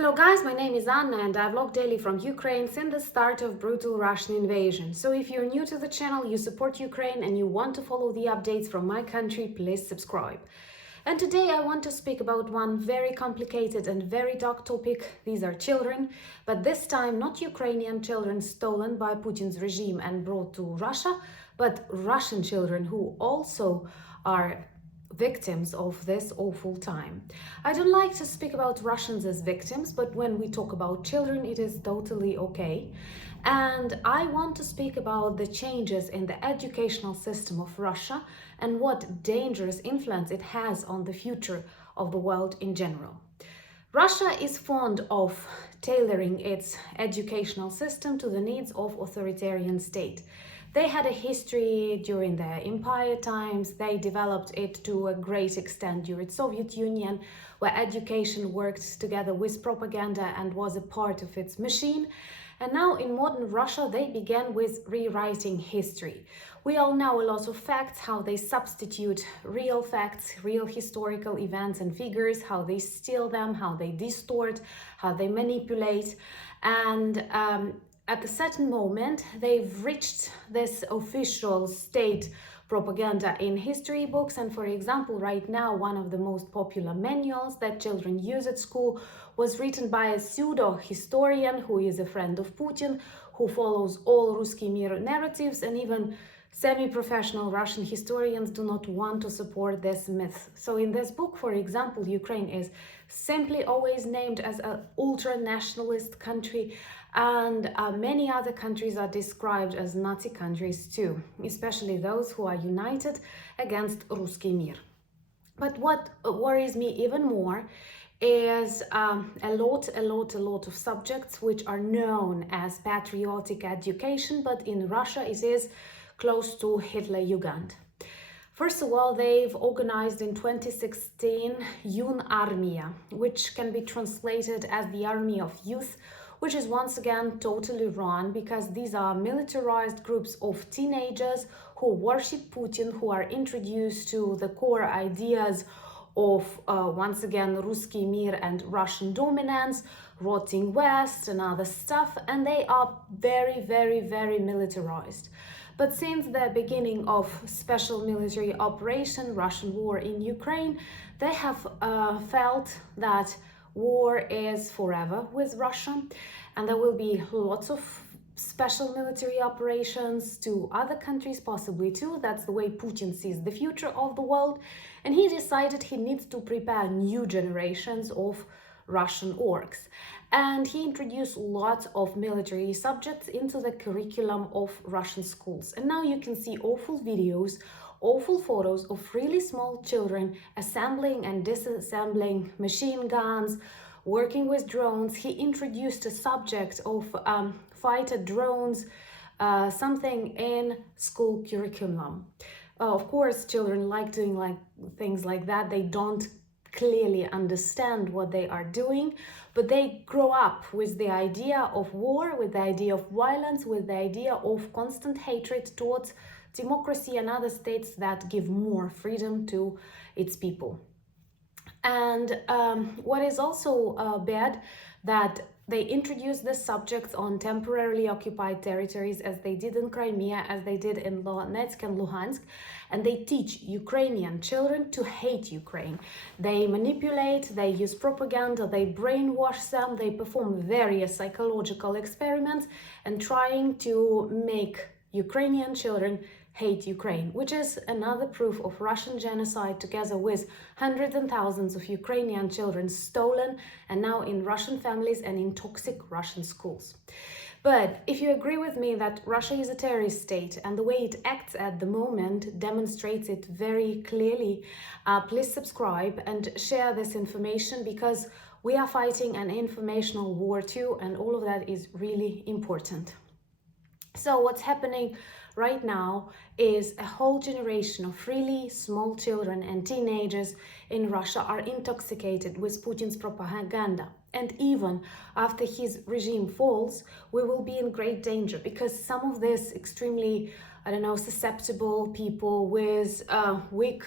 Hello guys, my name is Anna and I vlog daily from Ukraine since the start of brutal Russian invasion. So if you're new to the channel, you support Ukraine and you want to follow the updates from my country, please subscribe. And today I want to speak about one very complicated and very dark topic. These are children, but this time not Ukrainian children stolen by Putin's regime and brought to Russia, but Russian children who also are victims of this awful time. I don't like to speak about Russians as victims, but when we talk about children, it is totally okay. And I want to speak about the changes in the educational system of Russia and what dangerous influence it has on the future of the world in general. Russia is fond of tailoring its educational system to the needs of authoritarian state. They had a history during their empire times. They developed it to a great extent during Soviet Union, where education worked together with propaganda and was a part of its machine. And now in modern Russia, they began with rewriting history. We all know a lot of facts, how they substitute real facts, real historical events and figures, how they steal them, how they distort, how they manipulate. And at a certain moment, they've reached this official state propaganda in history books. And for example, right now, one of the most popular manuals that children use at school was written by a pseudo-historian who is a friend of Putin, who follows all Ruski Mir narratives, and even semi-professional Russian historians do not want to support this myth. So in this book, for example, Ukraine is simply always named as an ultra-nationalist country, and many other countries are described as Nazi countries too, especially those who are united against Ruski Mir. But what worries me even more is a lot of subjects which are known as patriotic education, but in Russia it is close to Hitler Jugend. First of all, they've organized in 2016 Yun Armia, which can be translated as the army of youth, which is once again totally wrong, because these are militarized groups of teenagers who worship Putin, who are introduced to the core ideas of, once again, Ruski Mir and Russian dominance, rotting West and other stuff, and they are very militarized. But since the beginning of special military operation, Russian war in Ukraine, they have felt that war is forever with Russia, and there will be lots of special military operations to other countries, possibly too. That's the way Putin sees the future of the world, and he decided he needs to prepare new generations of Russian orcs. And he introduced lots of military subjects into the curriculum of Russian schools. And now you can see awful videos, awful photos of really small children assembling and disassembling machine guns, working with drones. He introduced a subject of fighter drones, something in school curriculum. Of course, children like doing things like that. They don't clearly understand what they are doing, but they grow up with the idea of war, with the idea of violence, with the idea of constant hatred towards democracy and other states that give more freedom to its people. And what is also bad, that they introduce the subjects on temporarily occupied territories, as they did in Crimea, as they did in Donetsk and Luhansk, and they teach Ukrainian children to hate Ukraine. They manipulate, they use propaganda, they brainwash them, they perform various psychological experiments and trying to make Ukrainian children hate Ukraine, which is another proof of Russian genocide, together with hundreds and thousands of Ukrainian children stolen and now in Russian families and in toxic Russian schools. But if you agree with me that Russia is a terrorist state and the way it acts at the moment demonstrates it very clearly, please subscribe and share this information, because we are fighting an informational war too, and all of that is really important. So what's happening right now is a whole generation of really small children and teenagers in Russia are intoxicated with Putin's propaganda. And even after his regime falls, we will be in great danger, because some of these extremely, susceptible people with weak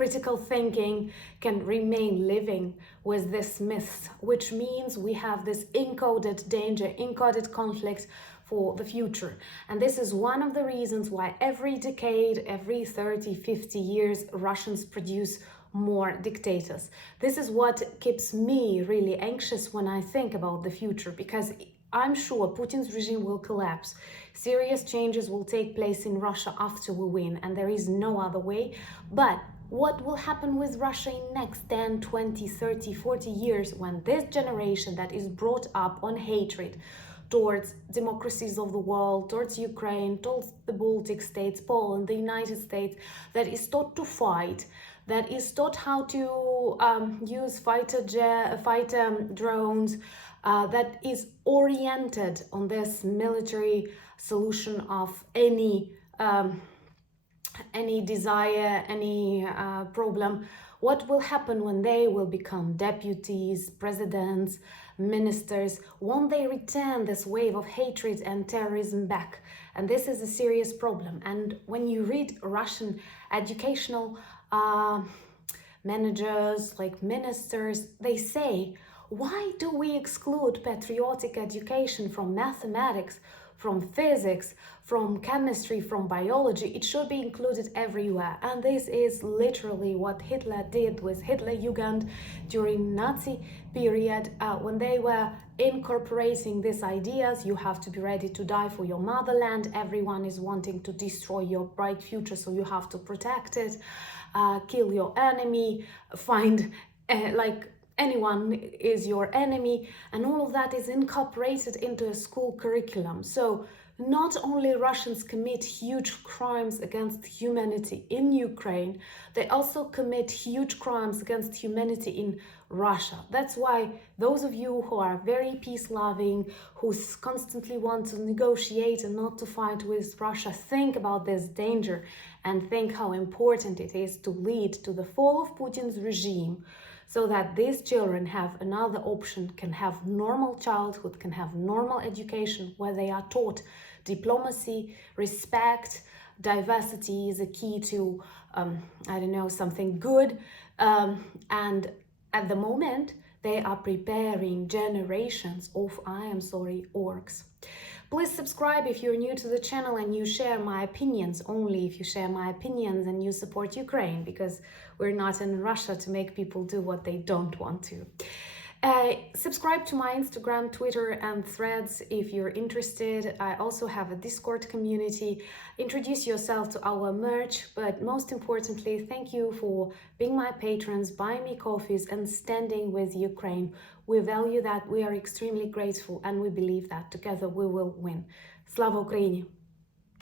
critical thinking can remain living with this myth, which means we have this encoded danger, encoded conflict for the future. And this is one of the reasons why every decade, every 30, 50 years, Russians produce more dictators. This is what keeps me really anxious when I think about the future, because I'm sure Putin's regime will collapse. Serious changes will take place in Russia after we win, and there is no other way. But what will happen with Russia in next 10, 20, 30, 40 years when this generation that is brought up on hatred towards democracies of the world, towards Ukraine, towards the Baltic states, Poland, the United States, that is taught to fight, that is taught how to use fighter drones, that is oriented on this military solution of any desire, any problem. What will happen when they will become deputies, presidents, ministers? Won't they return this wave of hatred and terrorism back? And this is a serious problem. And when you read Russian educational managers, like ministers, they say, why do we exclude patriotic education from mathematics, from physics, from chemistry, from biology? It should be included everywhere. And this is literally what Hitler did with Hitler Jugend during Nazi period, when they were incorporating these ideas. You have to be ready to die for your motherland. Everyone is wanting to destroy your bright future, so you have to protect it. Kill your enemy, find anyone is your enemy, and all of that is incorporated into a school curriculum. So not only Russians commit huge crimes against humanity in Ukraine, they also commit huge crimes against humanity in Russia. That's why those of you who are very peace-loving, who constantly want to negotiate and not to fight with Russia, think about this danger and think how important it is to lead to the fall of Putin's regime, so that these children have another option, can have normal childhood, can have normal education, where they are taught diplomacy, respect, diversity is a key to, something good. And at the moment, they are preparing generations of, orcs. Please subscribe if you're new to the channel and you share my opinions, only if you share my opinions and you support Ukraine, because we're not in Russia to make people do what they don't want to. Subscribe to my Instagram, Twitter and Threads if you're interested. I also have a Discord community. Introduce yourself to our merch, but most importantly, thank you for being my patrons, buying me coffees and standing with Ukraine. We value that, we are extremely grateful, and we believe that together we will win. Slava Ukraini!